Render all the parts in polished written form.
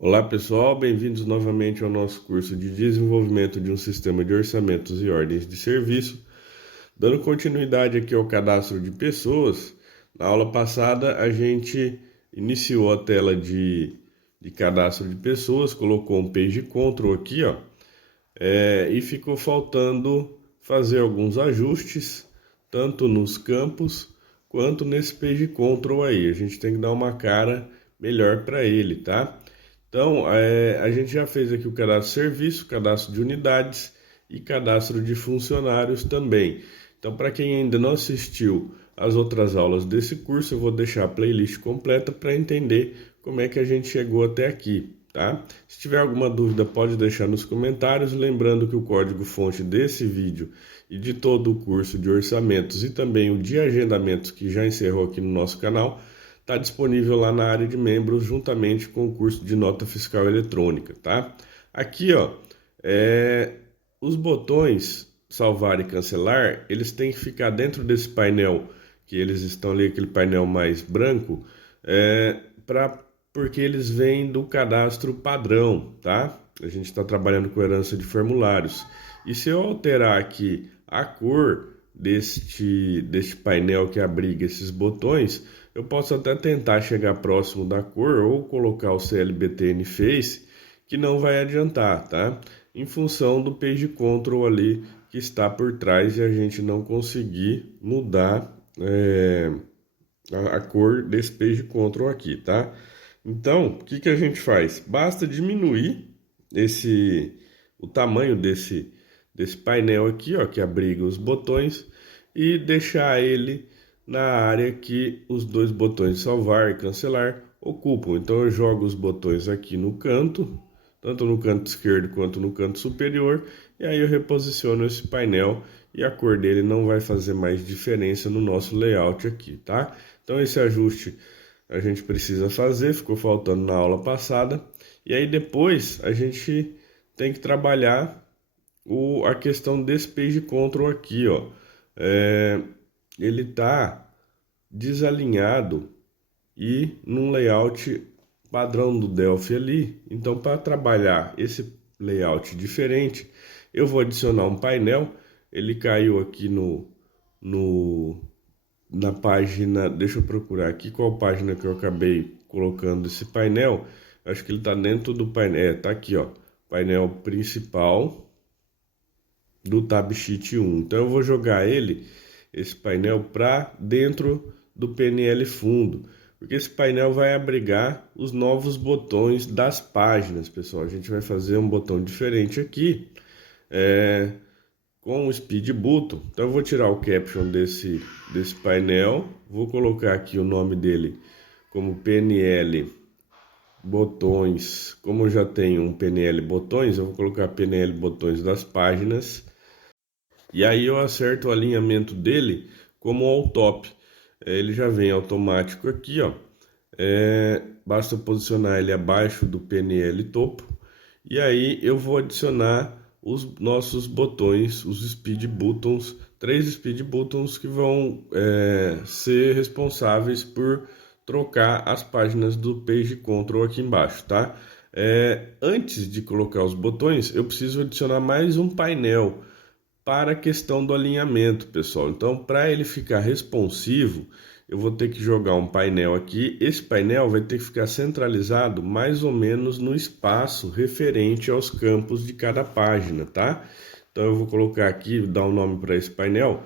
Olá pessoal, bem-vindos novamente ao nosso curso de desenvolvimento de um sistema de orçamentos e ordens de serviço. Dando continuidade aqui ao cadastro de pessoas, na aula passada a gente iniciou a tela de cadastro de pessoas, colocou um page control aqui, ó, e ficou faltando fazer alguns ajustes, tanto nos campos quanto nesse page control aí. A gente tem que dar uma cara melhor para ele, tá? Então, a gente já fez aqui o cadastro de serviço, cadastro de unidades e cadastro de funcionários também. Então, para quem ainda não assistiu às outras aulas desse curso, eu vou deixar a playlist completa para entender como é que a gente chegou até aqui, tá? Se tiver alguma dúvida, pode deixar nos comentários. Lembrando que o código-fonte desse vídeo e de todo o curso de orçamentos e também o de agendamentos que já encerrou aqui no nosso canal está disponível lá na área de membros, juntamente com o curso de nota fiscal eletrônica, tá? Aqui, ó, os botões salvar e cancelar, eles têm que ficar dentro desse painel, que eles estão ali, aquele painel mais branco, porque eles vêm do cadastro padrão, tá? A gente está trabalhando com herança de formulários. E se eu alterar aqui a cor deste painel que abriga esses botões, eu posso até tentar chegar próximo da cor ou colocar o CLBTN Face, que não vai adiantar, tá? Em função do page control ali que está por trás e a gente não conseguir mudar a cor desse page control aqui, tá? Então, o que a gente faz? Basta diminuir o tamanho desse painel aqui, ó, que abriga os botões, e deixar ele na área que os dois botões salvar e cancelar ocupam. Então eu jogo os botões aqui no canto, tanto no canto esquerdo quanto no canto superior, e aí eu reposiciono esse painel e a cor dele não vai fazer mais diferença no nosso layout aqui, tá? Então esse ajuste a gente precisa fazer, ficou faltando na aula passada, e aí depois a gente tem que trabalhar a questão desse page control aqui, ó. Ele tá desalinhado e num layout padrão do Delphi ali. Então, para trabalhar esse layout diferente, eu vou adicionar um painel. Ele caiu aqui na página. Deixa eu procurar aqui qual página que eu acabei colocando esse painel. Acho que ele está dentro do painel. Tá aqui, ó. Painel principal do Tab Sheet 1. Então eu vou jogar esse painel para dentro do PNL fundo, porque esse painel vai abrigar os novos botões das páginas, pessoal. A gente vai fazer um botão diferente aqui, com o Speed Button. Então eu vou tirar o caption desse painel, vou colocar aqui o nome dele como PNL botões. Como eu já tenho um PNL botões, eu vou colocar PNL botões das páginas. E aí eu acerto o alinhamento dele como all top. Ele já vem automático aqui, ó. Basta posicionar ele abaixo do PNL topo. E aí eu vou adicionar os nossos botões, os speed buttons, 3 speed buttons que vão ser responsáveis por trocar as páginas do page control aqui embaixo, tá? Antes de colocar os botões, eu preciso adicionar mais um painel para a questão do alinhamento, pessoal. Então, para ele ficar responsivo, eu vou ter que jogar um painel aqui. Esse painel vai ter que ficar centralizado mais ou menos no espaço referente aos campos de cada página, tá? Então, eu vou colocar aqui, dar um nome para esse painel.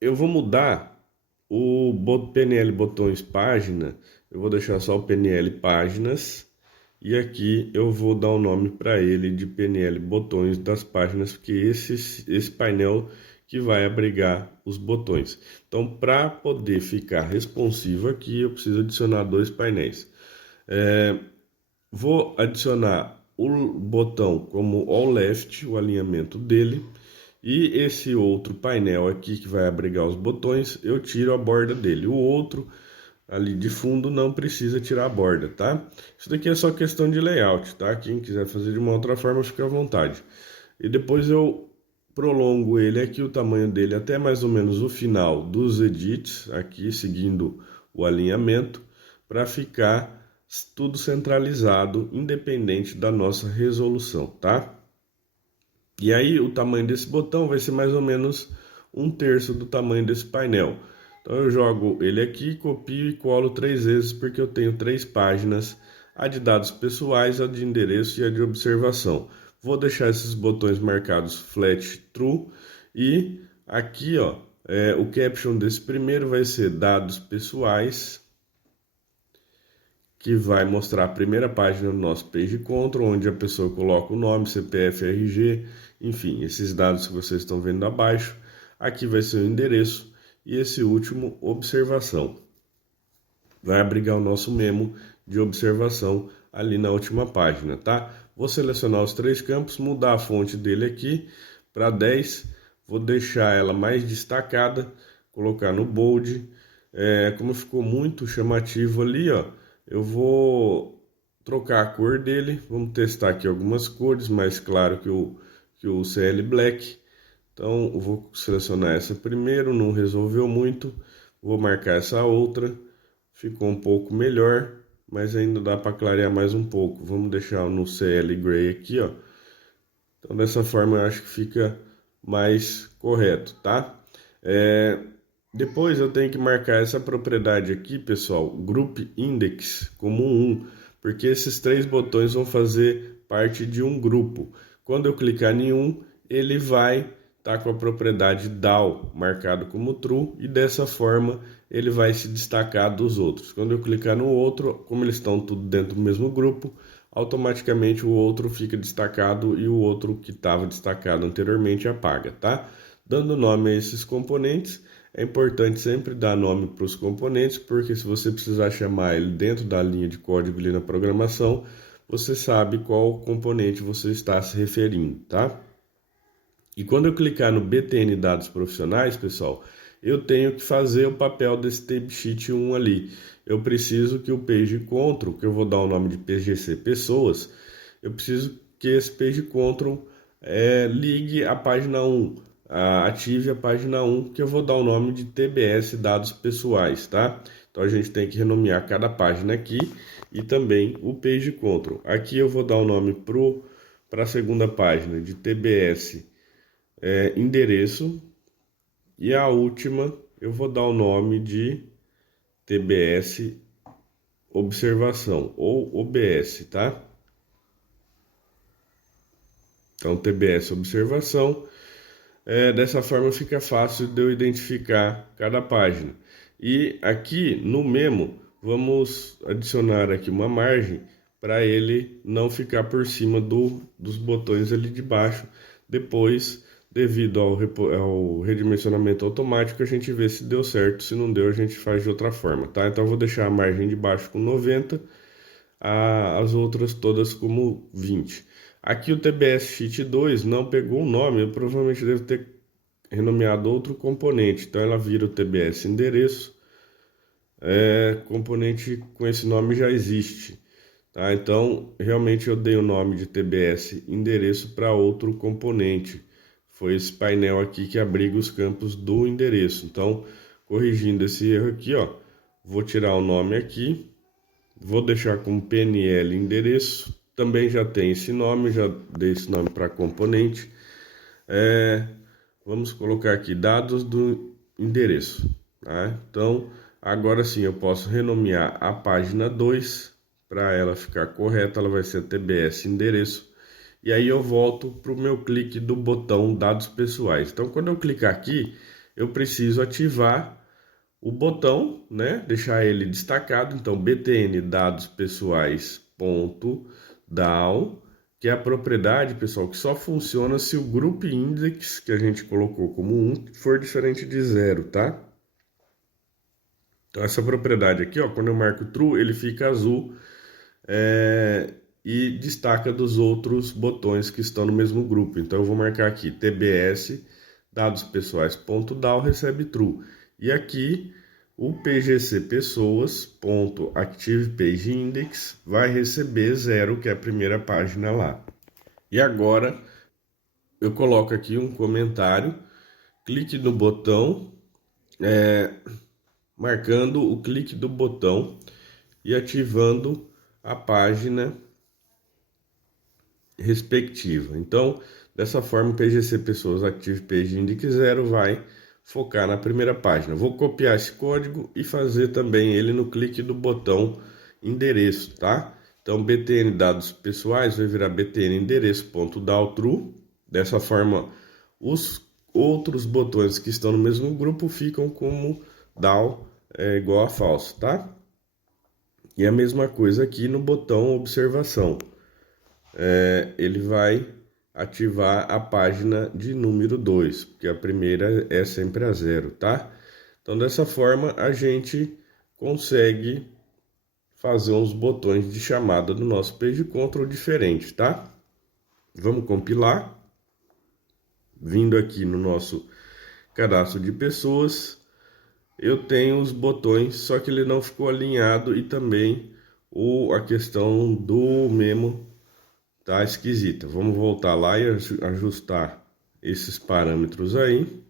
Eu vou mudar o PNL botões página. Eu vou deixar só o PNL páginas. E aqui eu vou dar um nome para ele de PNL botões das páginas, porque esse painel que vai abrigar os botões. Então, para poder ficar responsivo aqui, eu preciso adicionar 2 painéis. Vou adicionar o botão como all left, o alinhamento dele. E esse outro painel aqui que vai abrigar os botões, eu tiro a borda dele. O outro ali de fundo não precisa tirar a borda, tá? Isso daqui é só questão de layout, tá? Quem quiser fazer de uma outra forma, fica à vontade. E depois eu prolongo ele aqui, o tamanho dele até mais ou menos o final dos edits, aqui seguindo o alinhamento, para ficar tudo centralizado, independente da nossa resolução, tá? E aí o tamanho desse botão vai ser mais ou menos 1/3 do tamanho desse painel. Então eu jogo ele aqui, copio e colo 3 vezes, porque eu tenho 3 páginas, a de dados pessoais, a de endereço e a de observação. Vou deixar esses botões marcados flat true e aqui, ó, o caption desse primeiro vai ser dados pessoais, que vai mostrar a primeira página do nosso Page Control, onde a pessoa coloca o nome, CPF, RG, enfim, esses dados que vocês estão vendo abaixo. Aqui vai ser o endereço e esse último, observação. Vai abrigar o nosso memo de observação ali na última página, tá? Vou selecionar os 3 campos, mudar a fonte dele aqui para 10, vou deixar ela mais destacada, colocar no bold. Como ficou muito chamativo ali, ó, eu vou trocar a cor dele. Vamos testar aqui algumas cores, mais claro que o CL Black. Então eu vou selecionar essa primeiro, não resolveu muito. Vou marcar essa outra, ficou um pouco melhor, mas ainda dá para clarear mais um pouco. Vamos deixar no CL Gray aqui, ó. Então dessa forma eu acho que fica mais correto, tá? Depois eu tenho que marcar essa propriedade aqui, pessoal, Group Index, como 1, porque esses 3 botões vão fazer parte de um grupo. Quando eu clicar em um, ele vai estar com a propriedade DAO marcado como True, e dessa forma ele vai se destacar dos outros. Quando eu clicar no outro, como eles estão tudo dentro do mesmo grupo, automaticamente o outro fica destacado e o outro que estava destacado anteriormente apaga, tá? Dando nome a esses componentes. É importante sempre dar nome para os componentes, porque se você precisar chamar ele dentro da linha de código ali na programação, você sabe qual componente você está se referindo, tá? E quando eu clicar no BTN Dados Profissionais, pessoal, eu tenho que fazer o papel desse Tab Sheet 1 ali. Eu preciso que o Page Control, que eu vou dar o nome de PGC Pessoas, eu preciso que esse Page Control ligue a página 1. Ative a página 1, que eu vou dar o nome de TBS Dados Pessoais, tá? Então a gente tem que renomear cada página aqui e também o Page Control. Aqui eu vou dar o nome para a segunda página de TBS endereço, e a última eu vou dar o nome de TBS Observação ou OBS, tá? Então TBS Observação. Dessa forma fica fácil de eu identificar cada página. E aqui no memo vamos adicionar aqui uma margem para ele não ficar por cima dos botões ali de baixo. Depois, devido ao redimensionamento automático, a gente vê se deu certo. Se não deu, a gente faz de outra forma, tá? Então eu vou deixar a margem de baixo com 90, as outras todas como 20. Aqui o TBS Sheet 2 não pegou o nome, eu provavelmente devo ter renomeado outro componente. Então ela vira o TBS endereço. Componente com esse nome já existe, tá? Então realmente eu dei o nome de TBS endereço para outro componente. Foi esse painel aqui que abriga os campos do endereço. Então, corrigindo esse erro aqui, ó, vou tirar o nome aqui, vou deixar como PNL endereço. Também já tem esse nome, já dei esse nome para componente. Vamos colocar aqui dados do endereço, tá? Então, agora sim eu posso renomear a página 2 para ela ficar correta. Ela vai ser TBS endereço. E aí eu volto para o meu clique do botão dados pessoais. Então, quando eu clicar aqui, eu preciso ativar o botão, né? Deixar ele destacado. Então, btn dados pessoais ponto down, que é a propriedade, pessoal, que só funciona se o group index que a gente colocou como 1 for diferente de 0, tá? Então essa propriedade aqui, ó, quando eu marco true, ele fica azul e destaca dos outros botões que estão no mesmo grupo. Então eu vou marcar aqui tbs dados pessoais.down recebe true. E aqui o pgc pessoas.activePageIndex vai receber 0, que é a primeira página lá. E agora eu coloco aqui um comentário, clique no botão, marcando o clique do botão e ativando a página respectiva. Então, dessa forma, o PGC Pessoas Active Page Index 0 vai focar na primeira página. Vou copiar esse código e fazer também ele no clique do botão endereço, tá? Então, btn dados pessoais vai virar btn endereço.dowTrue. Dessa forma, os outros botões que estão no mesmo grupo ficam como dow igual a falso, tá? E a mesma coisa aqui no botão observação. Ele vai ativar a página de número 2, porque a primeira é sempre a 0, tá? Então, dessa forma, a gente consegue fazer uns botões de chamada do nosso Page Control diferente, tá? Vamos compilar. Vindo aqui no nosso cadastro de pessoas, eu tenho os botões, só que ele não ficou alinhado e também a questão do memo tá esquisita. Vamos voltar lá e ajustar esses parâmetros aí.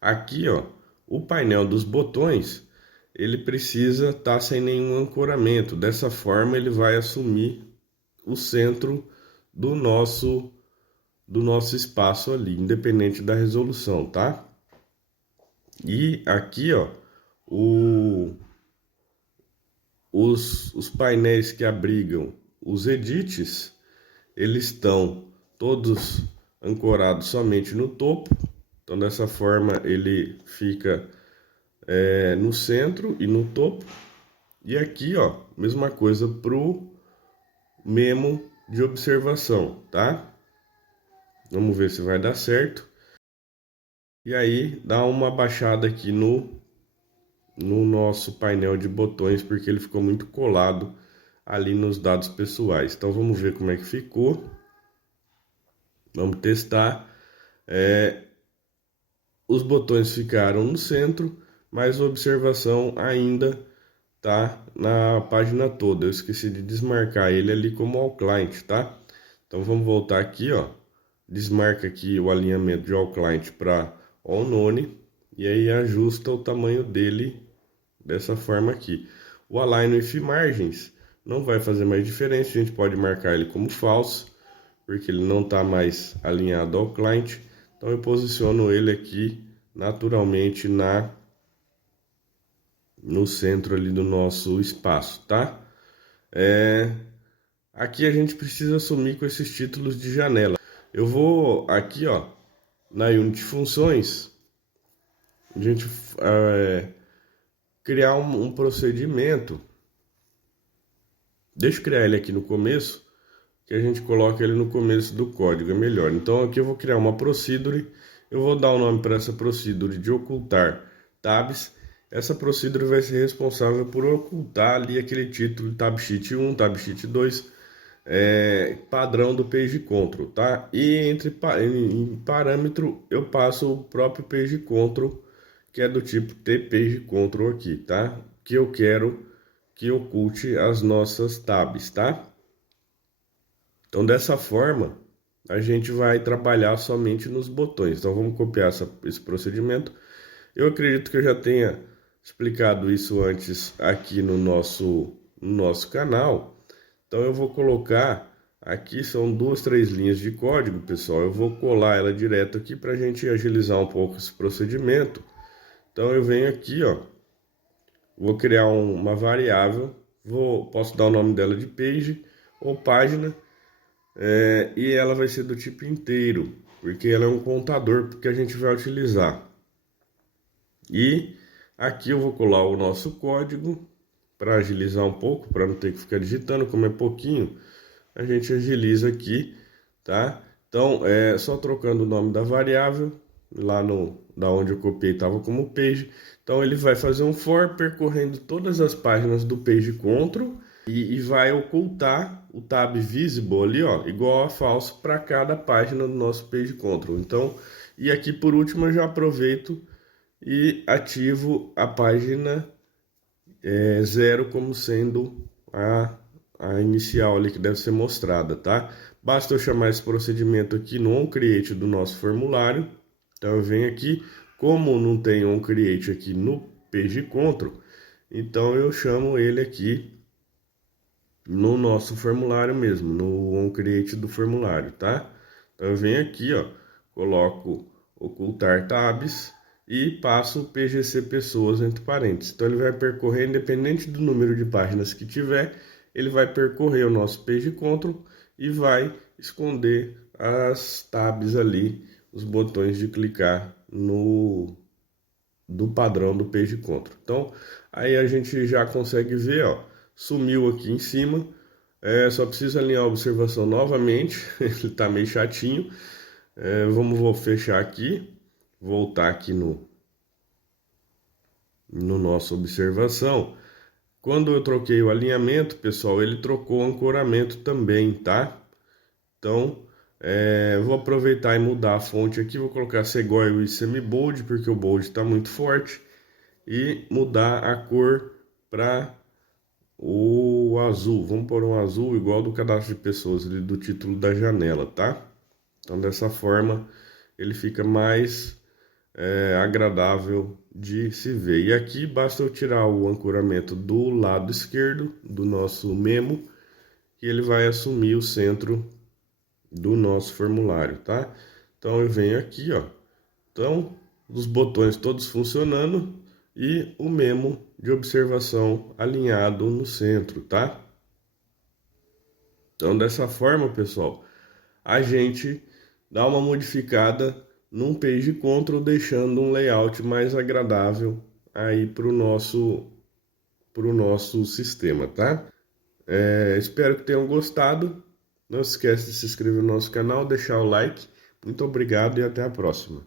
Aqui, ó, o painel dos botões, ele precisa estar sem nenhum ancoramento. Dessa forma, ele vai assumir o centro do nosso espaço ali, independente da resolução, tá? E aqui, ó, os painéis que abrigam os edits, eles estão todos ancorados somente no topo. Então, dessa forma, ele fica no centro e no topo. E aqui, ó, mesma coisa pro memo de observação, tá? Vamos ver se vai dar certo. E aí, dá uma baixada aqui no nosso painel de botões, porque ele ficou muito colado ali nos dados pessoais. Então, vamos ver como é que ficou. Vamos testar. Os botões ficaram no centro, mas a observação ainda tá na página toda. Eu esqueci de desmarcar ele ali como All Client, tá? Então, vamos voltar aqui, ó. Desmarca aqui o alinhamento de All Client para All None e aí ajusta o tamanho dele dessa forma aqui. O Align with Margins não vai fazer mais diferença, a gente pode marcar ele como falso, porque ele não está mais alinhado ao client. Então eu posiciono ele aqui naturalmente no centro ali do nosso espaço, tá? Aqui a gente precisa assumir com esses títulos de janela. Eu vou aqui, ó, na Unity Funções, a gente criar um procedimento. Deixa eu criar ele aqui no começo, que a gente coloca ele no começo do código, é melhor. Então aqui eu vou criar uma procedure, eu vou dar o nome para essa procedure de ocultar tabs. Essa procedure vai ser responsável por ocultar ali aquele título tab sheet 1, tab sheet 2, padrão do Page Control, tá? E em parâmetro eu passo o próprio Page Control, que é do tipo tPage Control aqui, tá? Que eu quero que oculte as nossas tabs, tá? Então, dessa forma, a gente vai trabalhar somente nos botões. Então, vamos copiar esse procedimento. Eu acredito que eu já tenha explicado isso antes aqui no nosso canal. Então, eu vou colocar aqui, são 2, 3 linhas de código, pessoal. Eu vou colar ela direto aqui para a gente agilizar um pouco esse procedimento. Então, eu venho aqui, ó, vou criar uma variável, posso dar o nome dela de page ou página. E ela vai ser do tipo inteiro, porque ela é um contador que a gente vai utilizar. E aqui eu vou colar o nosso código para agilizar um pouco, para não ter que ficar digitando, como é pouquinho, a gente agiliza aqui, tá? Então, só trocando o nome da variável, lá da onde eu copiei estava como page. Então, ele vai fazer um for percorrendo todas as páginas do Page Control e vai ocultar o tab visible ali, ó, igual a falso para cada página do nosso Page Control. Então, e aqui por último eu já aproveito e ativo a página 0 como sendo a inicial ali que deve ser mostrada, tá? Basta eu chamar esse procedimento aqui no onCreate do nosso formulário. Então eu venho aqui, como não tem onCreate aqui no Page Control, então eu chamo ele aqui no nosso formulário mesmo, no OnCreate do formulário, tá? Então eu venho aqui, ó, coloco ocultar tabs e passo o PGC pessoas entre parênteses. Então ele vai percorrer, independente do número de páginas que tiver, ele vai percorrer o nosso page control e vai esconder as tabs ali, os botões de clicar no do padrão do page control. Então aí a gente já consegue ver, ó, sumiu aqui em cima. Só preciso alinhar a observação novamente, ele tá meio chatinho. Vou fechar aqui, voltar aqui no nossa observação. Quando eu troquei o alinhamento, pessoal, ele trocou o ancoramento também, tá? Então, vou aproveitar e mudar a fonte aqui, vou colocar Segoia e Semi-Bold, porque o Bold está muito forte, e mudar a cor para o azul. Vamos pôr um azul igual do cadastro de pessoas, ali do título da janela, tá? Então, dessa forma, ele fica mais agradável de se ver. E aqui basta eu tirar o ancoramento do lado esquerdo do nosso memo, que ele vai assumir o centro do nosso formulário, tá? Então eu venho aqui, ó. Então, os botões todos funcionando e o memo de observação alinhado no centro, tá? Então, dessa forma, pessoal, a gente dá uma modificada num page control, deixando um layout mais agradável aí para o nosso sistema, tá? Espero que tenham gostado. Não se esqueça de se inscrever no nosso canal, deixar o like. Muito obrigado e até a próxima.